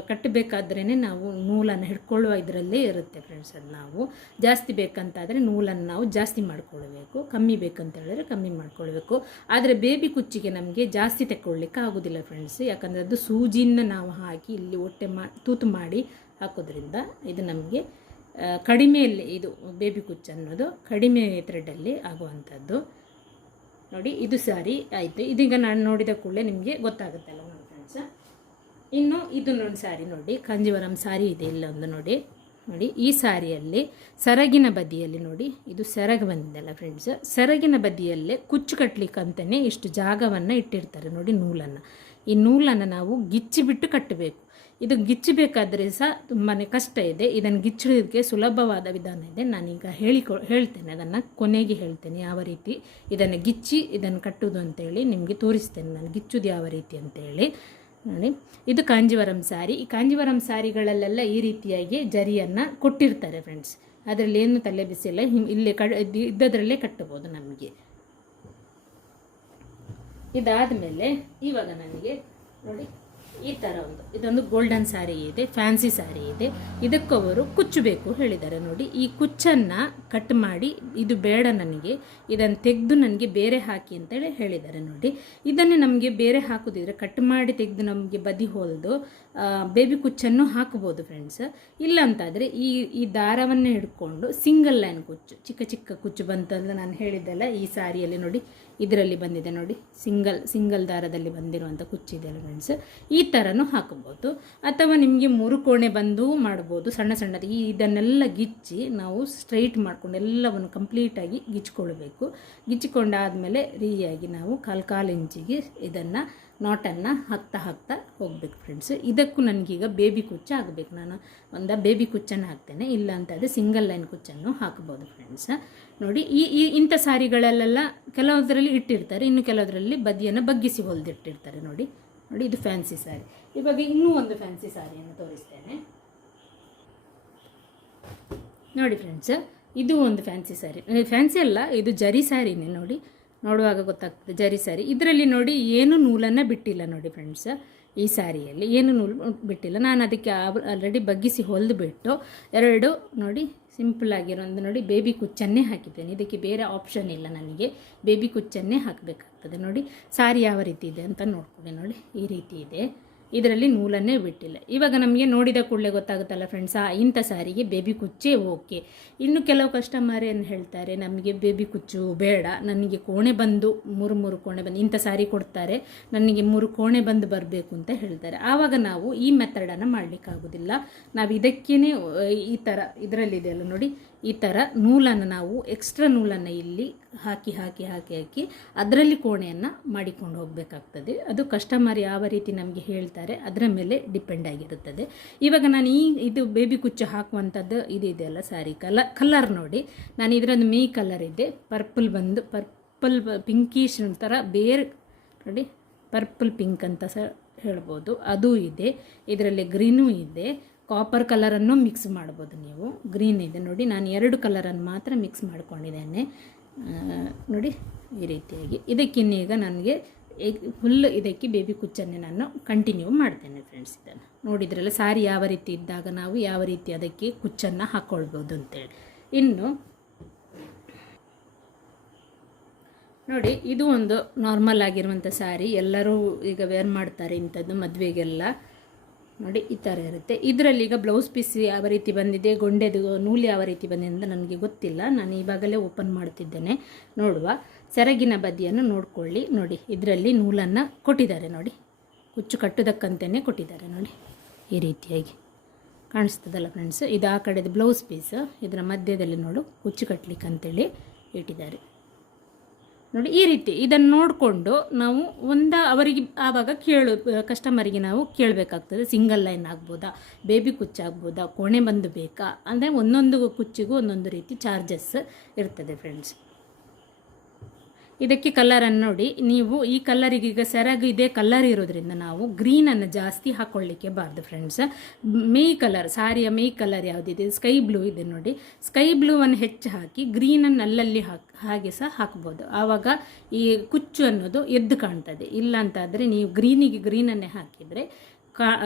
ಕಟ್ಟಬೇಕಾದ್ರೇ ನಾವು ನೂಲನ್ನು ಹಿಡ್ಕೊಳ್ಳುವ ಇದರಲ್ಲೇ ಇರುತ್ತೆ ಫ್ರೆಂಡ್ಸ್. ಅದು ನಾವು ಜಾಸ್ತಿ ಬೇಕಂತಾದರೆ ನೂಲನ್ನು ನಾವು ಜಾಸ್ತಿ ಮಾಡ್ಕೊಳ್ಬೇಕು, ಕಮ್ಮಿ ಬೇಕಂತ ಹೇಳಿದ್ರೆ ಕಮ್ಮಿ ಮಾಡ್ಕೊಳ್ಬೇಕು. ಆದರೆ ಬೇಬಿ ಕುಚ್ಚಿಗೆ ನಮಗೆ ಜಾಸ್ತಿ ತಗೊಳ್ಳಿಕ್ಕೆ ಆಗೋದಿಲ್ಲ ಫ್ರೆಂಡ್ಸ್, ಯಾಕಂದರೆ ಅದು ಸೂಜಿಯಿಂದ ನಾವು ಹಾಕಿ ಇಲ್ಲಿ ತೂತು ಮಾಡಿ ಹಾಕೋದ್ರಿಂದ ಇದು ನಮಗೆ ಕಡಿಮೆಯಲ್ಲಿ, ಇದು ಬೇಬಿ ಕುಚ್ಚು ಅನ್ನೋದು ಕಡಿಮೆ ಥ್ರೆಡ್ಡಲ್ಲಿ ಆಗುವಂಥದ್ದು. ನೋಡಿ ಇದು ಸಾರಿ ಆಯಿತು. ಇದೀಗ ನಾನು ನೋಡಿದ ಕೂಡಲೇ ನಿಮಗೆ ಗೊತ್ತಾಗುತ್ತಲ್ಲ ನೋಡಿ ಫ್ರೆಂಡ್ಸ್. ಇನ್ನು ಇದು ನೋಡಿ ಸಾರಿ ನೋಡಿ, ಕಾಂಜೀವರಂ ಸಾರಿ ಇದೆ ಇಲ್ಲೊಂದು ನೋಡಿ ಈ ಸಾರಿಯಲ್ಲಿ ಸೆರಗಿನ ಬದಿಯಲ್ಲಿ ನೋಡಿ, ಇದು ಸೆರಗು ಬಂದಿದೆಲ್ಲ ಫ್ರೆಂಡ್ಸ್, ಸೆರಗಿನ ಬದಿಯಲ್ಲೇ ಕುಚ್ಚು ಕಟ್ಟಲಿಕ್ಕೆ ಅಂತಲೇ ಇಷ್ಟು ಜಾಗವನ್ನು ಇಟ್ಟಿರ್ತಾರೆ ನೋಡಿ ನೂಲನ್ನು. ಈ ನೂಲನ್ನು ನಾವು ಗಿಚ್ಚಿಬಿಟ್ಟು ಕಟ್ಟಬೇಕು. ಇದು ಗಿಚ್ಚಬೇಕಾದ್ರೆ ಸಹ ತುಂಬಾ ಕಷ್ಟ ಇದೆ. ಇದನ್ನು ಗಿಚ್ಚೋದಕ್ಕೆ ಸುಲಭವಾದ ವಿಧಾನ ಇದೆ, ನಾನೀಗ ಹೇಳ್ತೇನೆ, ಅದನ್ನು ಕೊನೆಗೆ ಹೇಳ್ತೇನೆ ಯಾವ ರೀತಿ ಇದನ್ನು ಗಿಚ್ಚಿ ಇದನ್ನು ಕಟ್ಟುವುದು ಅಂತೇಳಿ ನಿಮಗೆ ತೋರಿಸ್ತೇನೆ ನಾನು, ಗಿಚ್ಚುದು ಯಾವ ರೀತಿ ಅಂತೇಳಿ ನೋಡಿ. ಇದು ಕಾಂಜೀವರಂ ಸಾರಿ. ಈ ಕಾಂಜೀವರಂ ಸಾರಿಗಳಲ್ಲೆಲ್ಲ ಈ ರೀತಿಯಾಗಿ ಜರಿಯನ್ನು ಕೊಟ್ಟಿರ್ತಾರೆ ಫ್ರೆಂಡ್ಸ್, ಅದರಲ್ಲಿ ಏನು ತಲೆ ಬಿಸಿಲ್ಲ, ಇಲ್ಲಿ ಇದ್ದದ್ರಲ್ಲೇ ಕಟ್ಟಬಹುದು ನಮಗೆ. ಇದಾದ ಮೇಲೆ ಇವಾಗ ನನಗೆ ನೋಡಿ ಈ ಥರ ಇದೊಂದು ಗೋಲ್ಡನ್ ಸ್ಯಾರಿ ಇದೆ, ಫ್ಯಾನ್ಸಿ ಸ್ಯಾರಿ ಇದೆ. ಇದಕ್ಕವರು ಕುಚ್ಚು ಬೇಕು ಹೇಳಿದ್ದಾರೆ ನೋಡಿ. ಈ ಕುಚ್ಚನ್ನು ಕಟ್ ಮಾಡಿ ಇದು ಬೇಡ ನನಗೆ, ಇದನ್ನು ತೆಗೆದು ನನಗೆ ಬೇರೆ ಹಾಕಿ ಅಂತೇಳಿ ಹೇಳಿದ್ದಾರೆ ನೋಡಿ. ಇದನ್ನೇ ನಮಗೆ ಬೇರೆ ಹಾಕೋದಿದ್ರೆ ಕಟ್ ಮಾಡಿ ತೆಗೆದು ನಮಗೆ ಬದಿ ಹೊಲಿದು ಬೇಬಿ ಕುಚ್ಚನ್ನು ಹಾಕ್ಬೋದು ಫ್ರೆಂಡ್ಸ್. ಇಲ್ಲ ಅಂತಾದರೆ ಈ ದಾರವನ್ನೇ ಹಿಡ್ಕೊಂಡು ಸಿಂಗಲ್ ಲೈನ್ ಕುಚ್ಚು, ಚಿಕ್ಕ ಕುಚ್ಚು ಬಂತಂದ್ರೆ ನಾನು ಹೇಳಿದ್ದೆಲ್ಲ ಈ ಸ್ಯಾರಿಯಲ್ಲಿ ನೋಡಿ ಇದರಲ್ಲಿ ಬಂದಿದೆ ನೋಡಿ, ಸಿಂಗಲ್ ದಾರದಲ್ಲಿ ಬಂದಿರುವಂಥ ಕುಚ್ಚಿದೆಯಲ್ಲ ಫ್ರೆಂಡ್ಸ್, ಈ ಥರನೂ ಹಾಕಬಹುದು. ಅಥವಾ ನಿಮಗೆ 3 ಕೋಣೆ ಬಂದು ಮಾಡ್ಬೋದು, ಸಣ್ಣದು ಇದನ್ನೆಲ್ಲ ಗಿಚ್ಚಿ ನಾವು ಸ್ಟ್ರೈಟ್ ಮಾಡ್ಕೊಂಡು ಎಲ್ಲವನ್ನು ಕಂಪ್ಲೀಟಾಗಿ ಗಿಚ್ಕೊಳ್ಬೇಕು. ಗಿಚ್ಚಿಕೊಂಡಾದಮೇಲೆ ರೀಯಾಗಿ ನಾವು ಕಾಲು ಇಂಚಿಗೆ ಇದನ್ನು ನಾಟನ್ನು ಹಾಕ್ತಾ ಹೋಗ್ಬೇಕು ಫ್ರೆಂಡ್ಸ್. ಇದಕ್ಕೂ ನನಗೀಗ ಬೇಬಿ ಕುಚ್ಚು ಆಗಬೇಕು, ನಾನು ಬೇಬಿ ಕುಚ್ಚನ್ನು ಹಾಕ್ತೇನೆ. ಇಲ್ಲ ಅಂತಂದರೆ ಸಿಂಗಲ್ ಲೈನ್ ಕುಚ್ಚನ್ನು ಹಾಕ್ಬೋದು ಫ್ರೆಂಡ್ಸ್. ನೋಡಿ ಇಂಥ ಸಾರಿಗಳಲ್ಲೆಲ್ಲ ಕೆಲವುದರಲ್ಲಿ ಇಟ್ಟಿರ್ತಾರೆ, ಇನ್ನು ಕೆಲವುದರಲ್ಲಿ ಬದಿಯನ್ನು ಬಗ್ಗಿಸಿ ಹೊಲಿದಿಟ್ಟಿರ್ತಾರೆ ನೋಡಿ. ಇದು ಫ್ಯಾನ್ಸಿ ಸ್ಯಾರಿ. ಇವಾಗ ಇನ್ನೂ ಒಂದು ಫ್ಯಾನ್ಸಿ ಸ್ಯಾರಿಯನ್ನು ತೋರಿಸ್ತೇನೆ ನೋಡಿ ಫ್ರೆಂಡ್ಸ್. ಇದು ಒಂದು ಫ್ಯಾನ್ಸಿ ಸ್ಯಾರಿ, ಫ್ಯಾನ್ಸಿ ಅಲ್ಲ, ಇದು ಜರಿ ಸ್ಯಾರಿನೇ ನೋಡಿ, ನೋಡುವಾಗ ಗೊತ್ತಾಗ್ತದೆ ಜರಿ ಸ್ಯಾರಿ. ಇದರಲ್ಲಿ ನೋಡಿ ಏನು ನೂಲನ್ನು ಬಿಟ್ಟಿಲ್ಲ ನೋಡಿ ಫ್ರೆಂಡ್ಸ್, ಈ ಸ್ಯಾರಿಯಲ್ಲಿ ಏನು ನೂಲು ಬಿಟ್ಟಿಲ್ಲ. ನಾನು ಅದಕ್ಕೆ ಆಲ್ರೆಡಿ ಬಗ್ಗಿಸಿ ಹೊಲಿದು ಬಿಟ್ಟು ಎರಡು ನೋಡಿ ಸಿಂಪಲ್ ಆಗಿರೋದು ನೋಡಿ ಬೇಬಿ ಕುಚ್ಚನ್ನೇ ಹಾಕಿದ್ದೇನೆ. ಇದಕ್ಕೆ ಬೇರೆ ಆಪ್ಷನ್ ಇಲ್ಲ, ನನಗೆ ಬೇಬಿ ಕುಚ್ಚನ್ನೇ ಹಾಕಬೇಕಾಗ್ತದೆ ನೋಡಿ. ಸಾರಿ ಯಾವ ರೀತಿ ಇದೆ ಅಂತ ನೋಡ್ಕೊಳ್ಳಿ ನೋಡಿ, ಈ ರೀತಿ ಇದೆ, ಇದರಲ್ಲಿ ನೂಲನ್ನೇ ಬಿಟ್ಟಿಲ್ಲ. ಇವಾಗ ನಮಗೆ ನೋಡಿದ ಕೂಡಲೇ ಗೊತ್ತಾಗುತ್ತಲ್ಲ ಫ್ರೆಂಡ್ಸ್, ಇಂಥ ಸಾರಿಗೆ ಬೇಬಿ ಕುಚ್ಚೇ ಓಕೆ. ಇನ್ನು ಕೆಲವು ಕಸ್ಟಮರ್ ಏನು ಹೇಳ್ತಾರೆ, ನಮಗೆ ಬೇಬಿ ಕುಚ್ಚು ಬೇಡ, ನನಗೆ ಕೋಣೆ ಬಂದು 3 ಕೋಣೆ ಬಂದು ಇಂಥ ಸಾರಿ ಕೊಡ್ತಾರೆ, ನನಗೆ 3 ಕೋಣೆ ಬಂದು ಬರಬೇಕು ಅಂತ ಹೇಳ್ತಾರೆ. ಆವಾಗ ನಾವು ಈ ಮೆಥಡನ್ನು ಮಾಡಲಿಕ್ಕಾಗೋದಿಲ್ಲ. ನಾವು ಇದಕ್ಕೇ ಈ ಥರ ಇದರಲ್ಲಿದೆ ಅಲ್ಲ ನೋಡಿ, ಈ ಥರ ನೂಲನ್ನು ನಾವು ಎಕ್ಸ್ಟ್ರಾ ನೂಲನ್ನು ಇಲ್ಲಿ ಹಾಕಿ ಅದರಲ್ಲಿ ಕೋಣೆಯನ್ನು ಮಾಡಿಕೊಂಡು ಹೋಗಬೇಕಾಗ್ತದೆ. ಅದು ಕಸ್ಟಮರ್ ಯಾವ ರೀತಿ ನಮಗೆ ಹೇಳ್ತಾರೆ ಅದರ ಮೇಲೆ ಡಿಪೆಂಡ್ ಆಗಿರುತ್ತದೆ. ಇವಾಗ ನಾನು ಇದು ಬೇಬಿ ಕುಚ್ಚು ಹಾಕುವಂಥದ್ದು ಇದೆಯಲ್ಲ ಸ್ಯಾರಿ ಕಲರ್ ನೋಡಿ, ನಾನು ಇದರದ್ದು ಮೇ ಕಲರ್ ಇದೆ, ಪರ್ಪಲ್ ಪಿಂಕಿಶ್ ಥರ ಬೇರೆ ನೋಡಿ, ಪರ್ಪಲ್ ಪಿಂಕ್ ಅಂತ ಸಹ ಹೇಳ್ಬೋದು, ಅದು ಇದೆ. ಇದರಲ್ಲಿ ಗ್ರೀನೂ ಇದೆ, ಕಾಪರ್ ಕಲರನ್ನು ಮಿಕ್ಸ್ ಮಾಡ್ಬೋದು ನೀವು, ಗ್ರೀನ್ ಇದೆ ನೋಡಿ. ನಾನು 2 ಕಲರನ್ನು ಮಾತ್ರ ಮಿಕ್ಸ್ ಮಾಡ್ಕೊಂಡಿದ್ದೇನೆ ನೋಡಿ ಈ ರೀತಿಯಾಗಿ. ಇದಕ್ಕಿನ್ನೀಗ ನನಗೆ ಫುಲ್ ಇದಕ್ಕೆ ಬೇಬಿ ಕುಚ್ಚನ್ನೇ ನಾನು ಕಂಟಿನ್ಯೂ ಮಾಡ್ತೇನೆ ಫ್ರೆಂಡ್ಸ್. ಇದನ್ನು ನೋಡಿದ್ರಲ್ಲ ಸಾರಿ ಯಾವ ರೀತಿ ಇದ್ದಾಗ ನಾವು ಯಾವ ರೀತಿ ಅದಕ್ಕೆ ಕುಚ್ಚನ್ನು ಹಾಕ್ಕೊಳ್ಬೋದು ಅಂತೇಳಿ. ಇನ್ನು ನೋಡಿ ಇದು ಒಂದು ನಾರ್ಮಲ್ ಆಗಿರುವಂಥ ಸ್ಯಾರಿ, ಎಲ್ಲರೂ ಈಗ ವೇರ್ ಮಾಡ್ತಾರೆ ಇಂಥದ್ದು ಮದುವೆಗೆಲ್ಲ ನೋಡಿ, ಈ ಥರ ಇರುತ್ತೆ. ಇದರಲ್ಲಿ ಈಗ ಬ್ಲೌಸ್ ಪೀಸ್ ಯಾವ ರೀತಿ ಬಂದಿದೆ, ಗೊಂಡೆದು ನೂಲು ಯಾವ ರೀತಿ ಬಂದಿದೆ ಅಂತ ನನಗೆ ಗೊತ್ತಿಲ್ಲ, ನಾನು ಇವಾಗಲೇ ಓಪನ್ ಮಾಡ್ತಿದ್ದೇನೆ ನೋಡುವ. ಸೆರಗಿನ ಬದಿಯನ್ನು ನೋಡ್ಕೊಳ್ಳಿ ನೋಡಿ, ಇದರಲ್ಲಿ ನೂಲನ್ನು ಕೊಟ್ಟಿದ್ದಾರೆ ನೋಡಿ, ಕುಚ್ಚು ಕಟ್ಟುವುದಕ್ಕಂತಲೇ ಕೊಟ್ಟಿದ್ದಾರೆ ನೋಡಿ, ಈ ರೀತಿಯಾಗಿ ಕಾಣಿಸ್ತದಲ್ಲ ಫ್ರೆಂಡ್ಸ್. ಇದು ಆ ಕಡೆದು ಬ್ಲೌಸ್ ಪೀಸ್, ಇದರ ಮಧ್ಯದಲ್ಲಿ ನೋಡು ಕುಚ್ಚು ಕಟ್ಟಲಿಕ್ಕೆ ಅಂತೇಳಿ ಇಟ್ಟಿದ್ದಾರೆ ನೋಡಿ ಈ ರೀತಿ ಇದನ್ನು ನೋಡಿಕೊಂಡು ನಾವು ಅವರಿಗೆ ಆವಾಗ ಕಸ್ಟಮರಿಗೆ ನಾವು ಕೇಳಬೇಕಾಗ್ತದೆ. ಸಿಂಗಲ್ ಲೈನ್ ಆಗ್ಬೋದಾ, ಬೇಬಿ ಕುಚ್ಚಾಗ್ಬೋದಾ, ಕೋಣೆ ಬಂದು ಬೇಕಾ, ಅಂದರೆ ಒಂದೊಂದು ಕುಚ್ಚಿಗೂ ಒಂದೊಂದು ರೀತಿ ಚಾರ್ಜಸ್ ಇರ್ತದೆ ಫ್ರೆಂಡ್ಸ್. ಇದಕ್ಕೆ ಕಲರನ್ನು ನೋಡಿ, ನೀವು ಈ ಕಲರಿಗೆ ಈಗ ಸೆರಗು ಇದೇ ಕಲರ್ ಇರೋದ್ರಿಂದ ನಾವು ಗ್ರೀನನ್ನು ಜಾಸ್ತಿ ಹಾಕ್ಕೊಳ್ಳಿಕ್ಕೆ ಬಾರ್ದು ಫ್ರೆಂಡ್ಸ್. ಕಲರ್ ಸಾರಿಯ ಕಲರ್ ಯಾವುದಿದೆ, ಸ್ಕೈ ಬ್ಲೂ ಇದೆ ನೋಡಿ, ಸ್ಕೈ ಬ್ಲೂವನ್ನು ಹೆಚ್ಚು ಹಾಕಿ ಗ್ರೀನನ್ನು ಅಲ್ಲಲ್ಲಿ ಹಾಗೆ ಸಹ ಹಾಕ್ಬೋದು. ಆವಾಗ ಈ ಕುಚ್ಚು ಅನ್ನೋದು ಎದ್ದು ಕಾಣ್ತದೆ. ಇಲ್ಲ ಅಂತಾದರೆ ನೀವು ಗ್ರೀನನ್ನೇ ಹಾಕಿದರೆ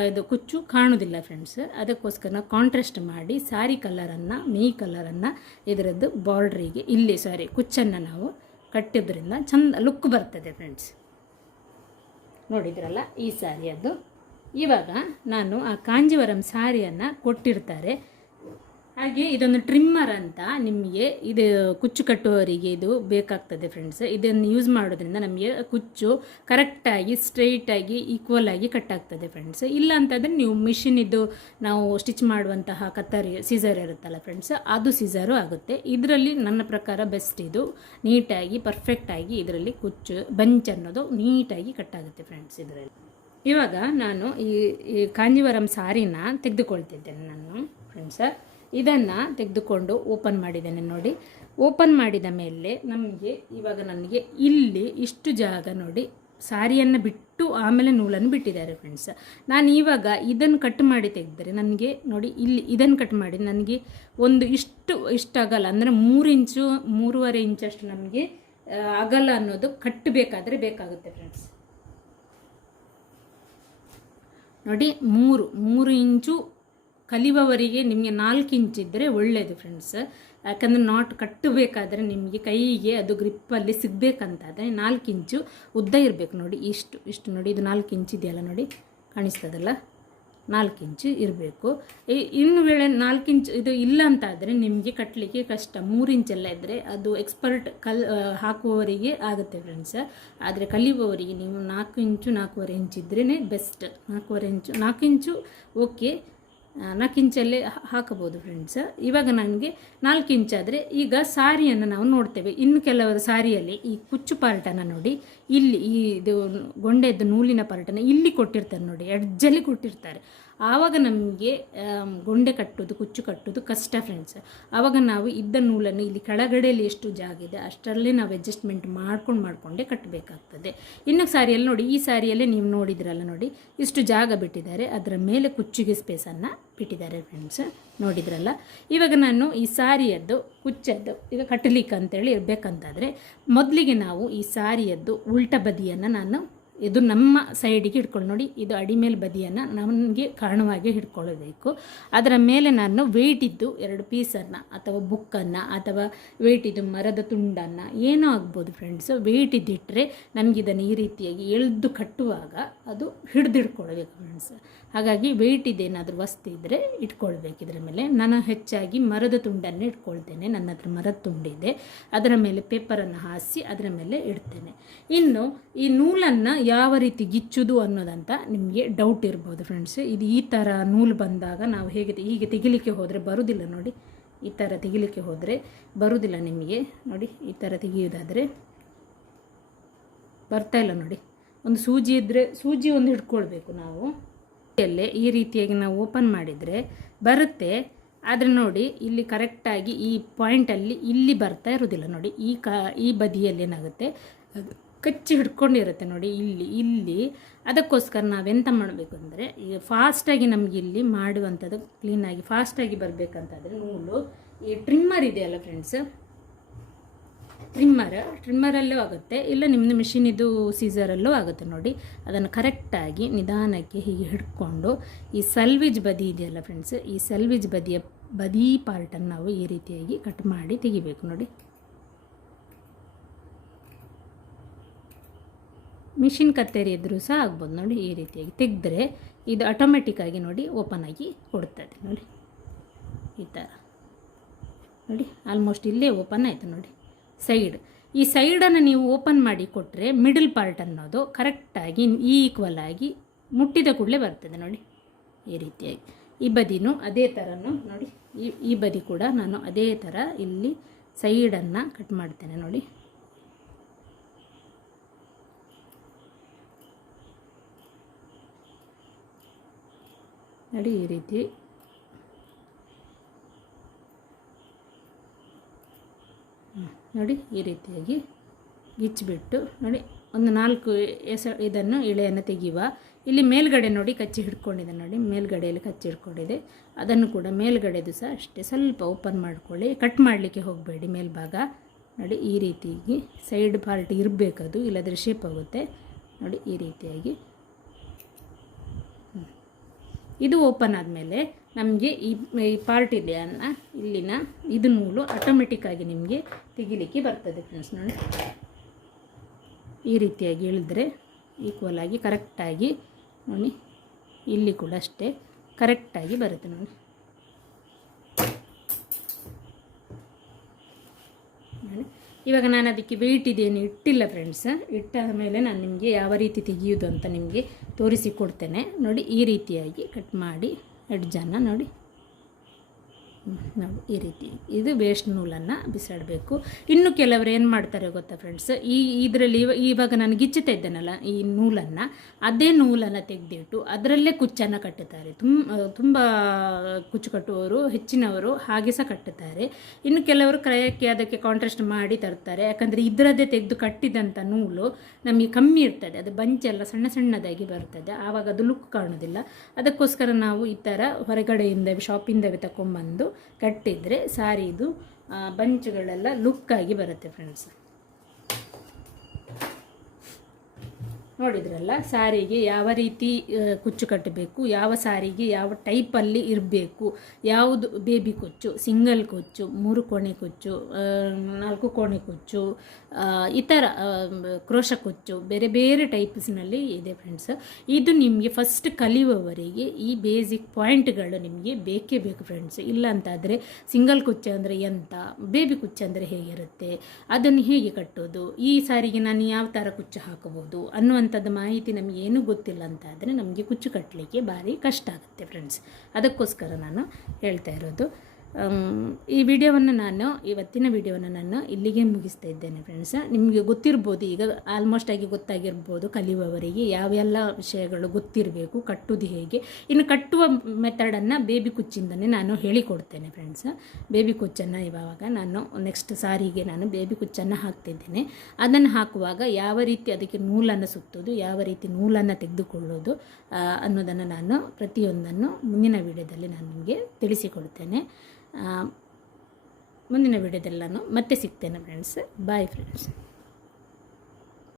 ಇದು ಕುಚ್ಚು ಕಾಣುವುದಿಲ್ಲ ಫ್ರೆಂಡ್ಸ್. ಅದಕ್ಕೋಸ್ಕರ ನಾವು ಕಾಂಟ್ರಾಸ್ಟ್ ಮಾಡಿ ಸಾರಿ ಕಲರನ್ನು ಕಲರನ್ನು ಇದರದ್ದು ಬಾರ್ಡ್ರಿಗೆ ಕುಚ್ಚನ್ನು ನಾವು ಕಟ್ಟಿದ್ರಿಂದ ಚಂದ ಲುಕ್ ಬರ್ತದೆ ಫ್ರೆಂಡ್ಸ್. ನೋಡಿದ್ರಲ್ಲ ಈ ಸ್ಯಾರಿಯದ್ದು. ಇವಾಗ ನಾನು ಆ ಕಾಂಜೀವರಂ ಸ್ಯಾರಿಯನ್ನು ಕೊಟ್ಟಿರ್ತಾರೆ. ಹಾಗೆ ಇದೊಂದು ಟ್ರಿಮ್ಮರ್ ಅಂತ ನಿಮಗೆ ಇದು ಕುಚ್ಚು ಕಟ್ಟುವವರಿಗೆ ಇದು ಬೇಕಾಗ್ತದೆ ಫ್ರೆಂಡ್ಸ್. ಇದನ್ನು ಯೂಸ್ ಮಾಡೋದ್ರಿಂದ ನಮಗೆ ಕುಚ್ಚು ಕರೆಕ್ಟಾಗಿ ಸ್ಟ್ರೈಟಾಗಿ ಈಕ್ವಲ್ ಆಗಿ ಕಟ್ಟಾಗ್ತದೆ ಫ್ರೆಂಡ್ಸ್. ಇಲ್ಲ ಅಂತಂದರೆ ನೀವು ಮಿಷಿನಿದ್ದು ನಾವು ಸ್ಟಿಚ್ ಮಾಡುವಂತಹ ಕತ್ತರಿ ಸೀಸರ್ ಇರುತ್ತಲ್ಲ ಫ್ರೆಂಡ್ಸ್, ಅದು ಸೀಸರು ಆಗುತ್ತೆ. ಇದರಲ್ಲಿ ನನ್ನ ಪ್ರಕಾರ ಬೆಸ್ಟ್ ಇದು. ನೀಟಾಗಿ ಪರ್ಫೆಕ್ಟಾಗಿ ಇದರಲ್ಲಿ ಕುಚ್ಚು ಬಂಚ್ ಅನ್ನೋದು ನೀಟಾಗಿ ಕಟ್ಟಾಗುತ್ತೆ ಫ್ರೆಂಡ್ಸ್ ಇದರಲ್ಲಿ. ಇವಾಗ ನಾನು ಈ ಕಾಂಜೀವರಂ ಸಾರಿನ ತೆಗೆದುಕೊಳ್ತಿದ್ದೇನೆ ನಾನು ಫ್ರೆಂಡ್ಸ್. ಇದನ್ನು ತೆಗೆದುಕೊಂಡು ಓಪನ್ ಮಾಡಿದ್ದೇನೆ ನೋಡಿ. ಓಪನ್ ಮಾಡಿದ ಮೇಲೆ ನನಗೆ ಇಲ್ಲಿ ಇಷ್ಟು ಜಾಗ ನೋಡಿ ಸಾರಿಯನ್ನು ಬಿಟ್ಟು ಆಮೇಲೆ ನೂಲನ್ನು ಬಿಟ್ಟಿದ್ದಾರೆ ಫ್ರೆಂಡ್ಸ್. ನಾನು ಇವಾಗ ಇದನ್ನು ಕಟ್ ಮಾಡಿ ತೆಗೆದರೆ ನನಗೆ ನೋಡಿ ಇಲ್ಲಿ ಇದನ್ನು ಕಟ್ ಮಾಡಿ ನನಗೆ ಒಂದು ಇಷ್ಟು ಅಗಲ ಅಂದರೆ 3 ಇಂಚು 3.5 ಇಂಚಷ್ಟು ನಮಗೆ ಅಗಲ ಅನ್ನೋದು ಕಟ್ಟಬೇಕಾದ್ರೆ ಬೇಕಾಗುತ್ತೆ ಫ್ರೆಂಡ್ಸ್. ನೋಡಿ 3 ಇಂಚು ಕಲಿಯುವವರಿಗೆ ನಿಮಗೆ 4 ಇಂಚಿದ್ದರೆ ಒಳ್ಳೆಯದು ಫ್ರೆಂಡ್ಸ್. ಯಾಕಂದರೆ ನಾಟ್ ಕಟ್ಟಬೇಕಾದ್ರೆ ನಿಮಗೆ ಕೈಗೆ ಅದು ಗ್ರಿಪ್ಪಲ್ಲಿ ಸಿಗಬೇಕಂತಾದರೆ 4 ಇಂಚು ಉದ್ದ ಇರಬೇಕು ನೋಡಿ. ಇಷ್ಟು ನೋಡಿ, ಇದು 4 ಇಂಚ್ ಇದೆಯಲ್ಲ ನೋಡಿ, ಕಾಣಿಸ್ತದಲ್ಲ, 4 ಇಂಚು ಇರಬೇಕು. ಇನ್ನು ವೇಳೆ 4 ಇಂಚ್ ಇದು ಇಲ್ಲ ಅಂತಾದರೆ ನಿಮಗೆ ಕಟ್ಟಲಿಕ್ಕೆ ಕಷ್ಟ. 3 ಇಂಚೆಲ್ಲ ಇದ್ದರೆ ಅದು ಎಕ್ಸ್ಪರ್ಟ್ ಹಾಕುವವರಿಗೆ ಆಗುತ್ತೆ ಫ್ರೆಂಡ್ಸ್. ಆದರೆ ಕಲಿಯುವವರಿಗೆ ನೀವು 4 ಇಂಚು 4.5 ಇಂಚ್ ಇದ್ರೇ ಬೆಸ್ಟ್. 4 ಇಂಚು ಓಕೆ, 4 ಇಂಚಲ್ಲೇ ಹಾಕಬಹುದು ಫ್ರೆಂಡ್ಸ್. ಇವಾಗ ನನಗೆ 4 ಇಂಚಾದರೆ ಈಗ ಸಾರಿಯನ್ನು ನಾವು ನೋಡ್ತೇವೆ. ಇನ್ನು ಕೆಲವರು ಸಾರಿಯಲ್ಲಿ ಈ ಕುಚ್ಚು ಪಾರ್ಟನ್ನು ನೋಡಿ, ಇಲ್ಲಿ ಇದು ಗೊಂಡೆದ್ದು ನೂಲಿನ ಪಾರ್ಟನ್ನು ಇಲ್ಲಿ ಕೊಟ್ಟಿರ್ತಾರೆ ನೋಡಿ, ಎಡ್ಜಲ್ಲಿ ಕೊಟ್ಟಿರ್ತಾರೆ. ಆವಾಗ ನಮಗೆ ಗೊಂಡೆ ಕಟ್ಟೋದು ಕುಚ್ಚು ಕಟ್ಟೋದು ಕಷ್ಟ ಫ್ರೆಂಡ್ಸ್. ಆವಾಗ ನಾವು ಇದ್ದ ನೂಲನ್ನು ಇಲ್ಲಿ ಕೆಳಗಡೆಯಲ್ಲಿ ಎಷ್ಟು ಜಾಗ ಇದೆ ಅಷ್ಟರಲ್ಲೇ ನಾವು ಅಡ್ಜಸ್ಟ್ಮೆಂಟ್ ಮಾಡ್ಕೊಂಡೇ ಕಟ್ಟಬೇಕಾಗ್ತದೆ. ಇನ್ನು ಸಾರಿಯಲ್ಲಿ ನೋಡಿ, ಈ ಸಾರಿಯಲ್ಲೇ ನೀವು ನೋಡಿದ್ರಲ್ಲ ನೋಡಿ, ಇಷ್ಟು ಜಾಗ ಬಿಟ್ಟಿದ್ದಾರೆ, ಅದರ ಮೇಲೆ ಕುಚ್ಚಿಗೆ ಸ್ಪೇಸನ್ನು ಬಿಟ್ಟಿದ್ದಾರೆ ಫ್ರೆಂಡ್ಸ್. ನೋಡಿದ್ರಲ್ಲ. ಇವಾಗ ನಾನು ಈ ಸಾರಿಯದ್ದು ಕುಚ್ಚದ್ದು ಈಗ ಕಟ್ಟಲಿಕ್ಕೆ ಅಂತೇಳಿ ಇರಬೇಕಂತಾದರೆ ಮೊದಲಿಗೆ ನಾವು ಈ ಸಾರಿಯದ್ದು ಉಲ್ಟ ಬದಿಯನ್ನು ನಾನು ಇದು ನಮ್ಮ ಸೈಡಿಗೆ ಹಿಡ್ಕೊಂಡು ನೋಡಿ, ಇದು ಅಡಿಮೇಲೆ ಬದಿಯನ್ನು ನಮಗೆ ಕಾರಣವಾಗಿ ಹಿಡ್ಕೊಳ್ಳಬೇಕು. ಅದರ ಮೇಲೆ ನಾನು ವೆಯ್ಟಿದ್ದು 2 ಪೀಸನ್ನು ಅಥವಾ ಬುಕ್ಕನ್ನು ಅಥವಾ ವೆಯ್ಟಿದ್ದು ಮರದ ತುಂಡನ್ನು ಏನೋ ಆಗ್ಬೋದು ಫ್ರೆಂಡ್ಸ್. ವೆಯ್ಟಿದ್ದಿಟ್ಟರೆ ನನಗಿದನ್ನು ಈ ರೀತಿಯಾಗಿ ಎಳೆದು ಕಟ್ಟುವಾಗ ಅದು ಹಿಡ್ದಿಡ್ಕೊಳ್ಬೇಕು ಫ್ರೆಂಡ್ಸ್. ಹಾಗಾಗಿ ವೆಯ್ಟಿದ್ದೇನಾದರೂ ವಸ್ತು ಇದ್ದರೆ ಇಟ್ಕೊಳ್ಬೇಕು ಇದರ ಮೇಲೆ. ನಾನು ಹೆಚ್ಚಾಗಿ ಮರದ ತುಂಡನ್ನು ಇಟ್ಕೊಳ್ತೇನೆ. ನನ್ನ ಹತ್ರ ಮರದ ತುಂಡಿದೆ, ಅದರ ಮೇಲೆ ಪೇಪರನ್ನು ಹಾಸಿ ಅದರ ಮೇಲೆ ಇಡ್ತೇನೆ. ಇನ್ನು ಈ ನೂಲನ್ನು ಯಾವ ರೀತಿ ಗಿಚ್ಚುದು ಅನ್ನೋದಂತ ನಿಮಗೆ ಡೌಟ್ ಇರ್ಬೋದು ಫ್ರೆಂಡ್ಸ್. ಇದು ಈ ಥರ ನೂಲು ಬಂದಾಗ ನಾವು ಹೀಗೆ ತೆಗಿಲಿಕ್ಕೆ ಹೋದರೆ ಬರುವುದಿಲ್ಲ ನೋಡಿ. ಈ ಥರ ತೆಗಿಲಿಕ್ಕೆ ಹೋದರೆ ಬರುವುದಿಲ್ಲ ನಿಮಗೆ ನೋಡಿ. ಈ ಥರ ತೆಗೆಯೋದಾದರೆ ಬರ್ತಾಯಿಲ್ಲ ನೋಡಿ. ಒಂದು ಸೂಜಿ ಇದ್ದರೆ ಸೂಜಿ ಒಂದು ಹಿಡ್ಕೊಳ್ಬೇಕು ನಾವು. ಈ ರೀತಿಯಾಗಿ ನಾವು ಓಪನ್ ಮಾಡಿದರೆ ಬರುತ್ತೆ. ಆದರೆ ನೋಡಿ ಇಲ್ಲಿ ಕರೆಕ್ಟಾಗಿ ಈ ಪಾಯಿಂಟಲ್ಲಿ ಇಲ್ಲಿ ಬರ್ತಾ ಇರೋದಿಲ್ಲ ನೋಡಿ. ಈ ಬದಿಯಲ್ಲಿ ಏನಾಗುತ್ತೆ, ಅದು ಕಚ್ಚಿ ಹಿಡ್ಕೊಂಡಿರುತ್ತೆ ನೋಡಿ ಇಲ್ಲಿ. ಅದಕ್ಕೋಸ್ಕರ ನಾವೆಂತ ಮಾಡಬೇಕು ಅಂದರೆ, ಈಗ ಫಾಸ್ಟಾಗಿ ನಮಗೆ ಇಲ್ಲಿ ಮಾಡುವಂಥದ್ದು ಕ್ಲೀನಾಗಿ ಫಾಸ್ಟಾಗಿ ಬರಬೇಕಂತಾದರೆ ನೂಲು ಈ ಟ್ರಿಮ್ಮರ್ ಇದೆಯಲ್ಲ ಫ್ರೆಂಡ್ಸ್, ಟ್ರಿಮ್ಮರಲ್ಲೂ ಆಗುತ್ತೆ, ಇಲ್ಲ ನಿಮ್ಮದು ಮಿಷಿನಿದು ಸೀಸರಲ್ಲೂ ಆಗುತ್ತೆ ನೋಡಿ. ಅದನ್ನು ಕರೆಕ್ಟಾಗಿ ನಿಧಾನಕ್ಕೆ ಹೀಗೆ ಹಿಡ್ಕೊಂಡು ಈ ಸಲ್ವೇಜ್ ಬದಿ ಇದೆಯಲ್ಲ ಫ್ರೆಂಡ್ಸ್, ಈ ಸಲ್ವೇಜ್ ಬದಿ ಪಾರ್ಟನ್ನು ನಾವು ಈ ರೀತಿಯಾಗಿ ಕಟ್ ಮಾಡಿ ತೆಗಿಬೇಕು ನೋಡಿ. ಮಿಷಿನ್ ಕತ್ತೇರಿ ಇದ್ದರೂ ಸಹ ಆಗ್ಬೋದು ನೋಡಿ. ಈ ರೀತಿಯಾಗಿ ತೆಗೆದ್ರೆ ಇದು ಆಟೋಮೆಟಿಕ್ಕಾಗಿ ನೋಡಿ ಓಪನ್ ಆಗಿ ಕೊಡ್ತದೆ ನೋಡಿ. ಈ ಥರ ನೋಡಿ, ಆಲ್ಮೋಸ್ಟ್ ಇಲ್ಲೇ ಓಪನ್ ಆಯಿತು ನೋಡಿ. ಈ ಸೈಡನ್ನು ನೀವು ಓಪನ್ ಮಾಡಿ ಕೊಟ್ಟರೆ ಮಿಡಲ್ ಪಾರ್ಟ್ ಅನ್ನೋದು ಕರೆಕ್ಟಾಗಿ ಈಕ್ವಲ್ ಆಗಿ ಮುಟ್ಟಿದ ಕೂಡಲೇ ಬರ್ತದೆ ನೋಡಿ. ಈ ರೀತಿಯಾಗಿ ಈ ಬದಿನೂ ಅದೇ ಥರನೂ ನೋಡಿ. ಈ ಬದಿ ಕೂಡ ನಾನು ಅದೇ ಥರ ಇಲ್ಲಿ ಸೈಡನ್ನು ಕಟ್ ಮಾಡ್ತೇನೆ ನೋಡಿ. ನೋಡಿ ಈ ರೀತಿ ನೋಡಿ ಈ ರೀತಿಯಾಗಿ ಗಿಚ್ಚಿಬಿಟ್ಟು ನೋಡಿ ಒಂದು 4 ಇದನ್ನು ಎಳೆಯನ್ನು ತೆಗೆಯುವ. ಇಲ್ಲಿ ಮೇಲ್ಗಡೆ ನೋಡಿ ಕಚ್ಚಿ ಹಿಡ್ಕೊಂಡಿದೆ, ನೋಡಿ ಮೇಲ್ಗಡೆಯಲ್ಲಿ ಕಚ್ಚಿ ಹಿಡ್ಕೊಂಡಿದೆ. ಅದನ್ನು ಕೂಡ ಮೇಲ್ಗಡೆದು ಸಹ ಅಷ್ಟೇ ಸ್ವಲ್ಪ ಓಪನ್ ಮಾಡ್ಕೊಳ್ಳಿ, ಕಟ್ ಮಾಡಲಿಕ್ಕೆ ಹೋಗಬೇಡಿ ಮೇಲ್ಭಾಗ. ನೋಡಿ ಈ ರೀತಿಯಾಗಿ ಸೈಡ್ ಪಾರ್ಟ್ ಇರಬೇಕದು, ಇಲ್ಲದ್ರೆ ಶೇಪ್ ಆಗುತ್ತೆ. ನೋಡಿ ಈ ರೀತಿಯಾಗಿ ಇದು ಓಪನ್ ಆದಮೇಲೆ ನಮಗೆ ಈ ಪಾರ್ಟ್ ಇದೆಯಲ್ಲ ಇಲ್ಲಿನ ಇದು ನೂಲು ಆಟೋಮೆಟಿಕ್ಕಾಗಿ ನಿಮಗೆ ತೆಗಿಲಿಕ್ಕೆ ಬರ್ತದೆ ಫ್ರೆಂಡ್ಸ್. ನೋಡಿ ಈ ರೀತಿಯಾಗಿ ಇಳಿದ್ರೆ ಈಕ್ವಲ್ ಆಗಿ ಕರೆಕ್ಟಾಗಿ ನೋಡಿ ಇಲ್ಲಿ ಕೂಡ ಅಷ್ಟೇ ಕರೆಕ್ಟಾಗಿ ಬರುತ್ತೆ ನೋಡಿ. ಇವಾಗ ನಾನು ಅದಕ್ಕೆ ವೆಯ್ಟ್ ಇದೇನು ಇಟ್ಟಿಲ್ಲ ಫ್ರೆಂಡ್ಸ್. ಇಟ್ಟಾದ ಮೇಲೆ ನಾನು ನಿಮಗೆ ಯಾವ ರೀತಿ ತೆಗೆಯೋದು ಅಂತ ನಿಮಗೆ ತೋರಿಸಿಕೊಡ್ತೇನೆ. ನೋಡಿ ಈ ರೀತಿಯಾಗಿ ಕಟ್ ಮಾಡಿ ಎಡ್ಜನ್ನು ನೋಡಿ ನಾವು ಈ ರೀತಿ ಇದು ವೇಸ್ಟ್ ನೂಲನ್ನು ಬಿಸಾಡಬೇಕು. ಇನ್ನು ಕೆಲವರು ಏನು ಮಾಡ್ತಾರೆ ಗೊತ್ತಾ ಫ್ರೆಂಡ್ಸ್, ಇದರಲ್ಲಿ ಇವಾಗ ನಾನು ಗಿಚ್ಚುತ್ತಾ ಇದ್ದೇನಲ್ಲ ಈ ನೂಲನ್ನು, ಅದೇ ನೂಲನ್ನು ತೆಗೆದಿಟ್ಟು ಅದರಲ್ಲೇ ಕುಚ್ಚನ್ನು ಕಟ್ಟುತ್ತಾರೆ. ತುಂಬ ಕುಚ್ಚು ಕಟ್ಟುವವರು ಹೆಚ್ಚಿನವರು ಹಾಗೆ ಸಹ ಕಟ್ಟುತ್ತಾರೆ. ಇನ್ನು ಕೆಲವರು ಕ್ರಯಕ್ಕೆ ಅದಕ್ಕೆ ಕಾಂಟ್ರಾಸ್ಟ್ ಮಾಡಿ ತರ್ತಾರೆ. ಯಾಕಂದರೆ ಇದರದ್ದೇ ತೆಗೆದು ಕಟ್ಟಿದಂಥ ನೂಲು ನಮಗೆ ಕಮ್ಮಿ ಇರ್ತದೆ, ಅದು ಬಂಚೆಲ್ಲ ಸಣ್ಣ ಸಣ್ಣದಾಗಿ ಬರ್ತದೆ, ಆವಾಗ ಅದು ಲುಕ್ ಕಾಣೋದಿಲ್ಲ. ಅದಕ್ಕೋಸ್ಕರ ನಾವು ಈ ಥರ ಹೊರಗಡೆಯಿಂದ ಶಾಪಿಂದವೇ ತಗೊಂಬಂದು ಕಟ್ಟಿದರೆ ಸಾರಿದು ಬಂಚುಗಳೆಲ್ಲ ಲುಕ್ಕಾಗಿ ಬರುತ್ತೆ ಫ್ರೆಂಡ್ಸ್. ನೋಡಿದ್ರಲ್ಲ ಸಾರಿಗೆ ಯಾವ ರೀತಿ ಕುಚ್ಚು ಕಟ್ಟಬೇಕು, ಯಾವ ಸಾರಿಗೆ ಯಾವ ಟೈಪಲ್ಲಿ ಇರಬೇಕು, ಯಾವುದು ಬೇಬಿ ಕುಚ್ಚು, ಸಿಂಗಲ್ ಕುಚ್ಚು, 3 ಕೋಣೆ ಕುಚ್ಚು, 4 ಕೋಣೆ ಕುಚ್ಚು, ಈ ಥರ ಕ್ರೋಶ ಕುಚ್ಚು ಬೇರೆ ಬೇರೆ ಟೈಪ್ಸ್ನಲ್ಲಿ ಇದೆ ಫ್ರೆಂಡ್ಸ್. ಇದು ನಿಮಗೆ ಫಸ್ಟ್ ಕಲಿಯುವವರಿಗೆ ಈ ಬೇಸಿಕ್ ಪಾಯಿಂಟ್ಗಳು ನಿಮಗೆ ಬೇಕೇ ಬೇಕು ಫ್ರೆಂಡ್ಸ್. ಇಲ್ಲ ಅಂತಾದರೆ ಸಿಂಗಲ್ ಕುಚ್ಚು ಅಂದರೆ ಎಂತ, ಬೇಬಿ ಕುಚ್ಚು ಅಂದರೆ ಹೇಗಿರುತ್ತೆ, ಅದನ್ನು ಹೇಗೆ ಕಟ್ಟೋದು, ಈ ಸಾರಿಗೆ ನಾನು ಯಾವ ಥರ ಕುಚ್ಚು ಹಾಕಬಹುದು ಅನ್ನುವಂಥದ್ದು ಮಾಹಿತಿ ನಮಗೆ ಏನೂ ಗೊತ್ತಿಲ್ಲ ಅಂತಾದರೆ ನಮಗೆ ಕುಚ್ಚು ಕಟ್ಟಲಿಕ್ಕೆ ಭಾರಿ ಕಷ್ಟ ಆಗುತ್ತೆ ಫ್ರೆಂಡ್ಸ್. ಅದಕ್ಕೋಸ್ಕರ ನಾನು ಹೇಳ್ತಾ ಇರೋದು. ಈ ವಿಡಿಯೋವನ್ನು ಇವತ್ತಿನ ವಿಡಿಯೋವನ್ನು ನಾನು ಇಲ್ಲಿಗೆ ಮುಗಿಸ್ತಾ ಇದ್ದೇನೆ ಫ್ರೆಂಡ್ಸ್. ನಿಮಗೆ ಗೊತ್ತಿರ್ಬೋದು, ಈಗ ಆಲ್ಮೋಸ್ಟ್ ಆಗಿ ಗೊತ್ತಾಗಿರ್ಬೋದು ಕಲಿಯುವವರಿಗೆ ಯಾವೆಲ್ಲ ವಿಷಯಗಳು ಗೊತ್ತಿರಬೇಕು, ಕಟ್ಟುವುದು ಹೇಗೆ. ಇನ್ನು ಕಟ್ಟುವ ಮೆಥಡನ್ನು ಬೇಬಿ ಕುಚ್ಚಿಂದನೇ ನಾನು ಹೇಳಿಕೊಡ್ತೇನೆ ಫ್ರೆಂಡ್ಸ್. ಬೇಬಿ ಕುಚ್ಚನ್ನು ಇವಾಗ ನಾನು ನೆಕ್ಸ್ಟ್ ಸಾರಿಗೆ ನಾನು ಬೇಬಿ ಕುಚ್ಚನ್ನು ಹಾಕ್ತಿದ್ದೇನೆ. ಅದನ್ನು ಹಾಕುವಾಗ ಯಾವ ರೀತಿ ಅದಕ್ಕೆ ನೂಲನ್ನು ಸುತ್ತೋದು, ಯಾವ ರೀತಿ ನೂಲನ್ನು ತೆಗೆದುಕೊಳ್ಳೋದು ಅನ್ನೋದನ್ನು ನಾನು ಪ್ರತಿಯೊಂದನ್ನು ಮುಂದಿನ ವಿಡಿಯೋದಲ್ಲಿ ನಾನು ನಿಮಗೆ ತಿಳಿಸಿಕೊಡ್ತೇನೆ. ಮುಂದಿನ ವಿಡಿಯೋದಲ್ಲಿ ನಾನು ಮತ್ತೆ ಸಿಗ್ತೇನೆ ಫ್ರೆಂಡ್ಸ್. Bye friends.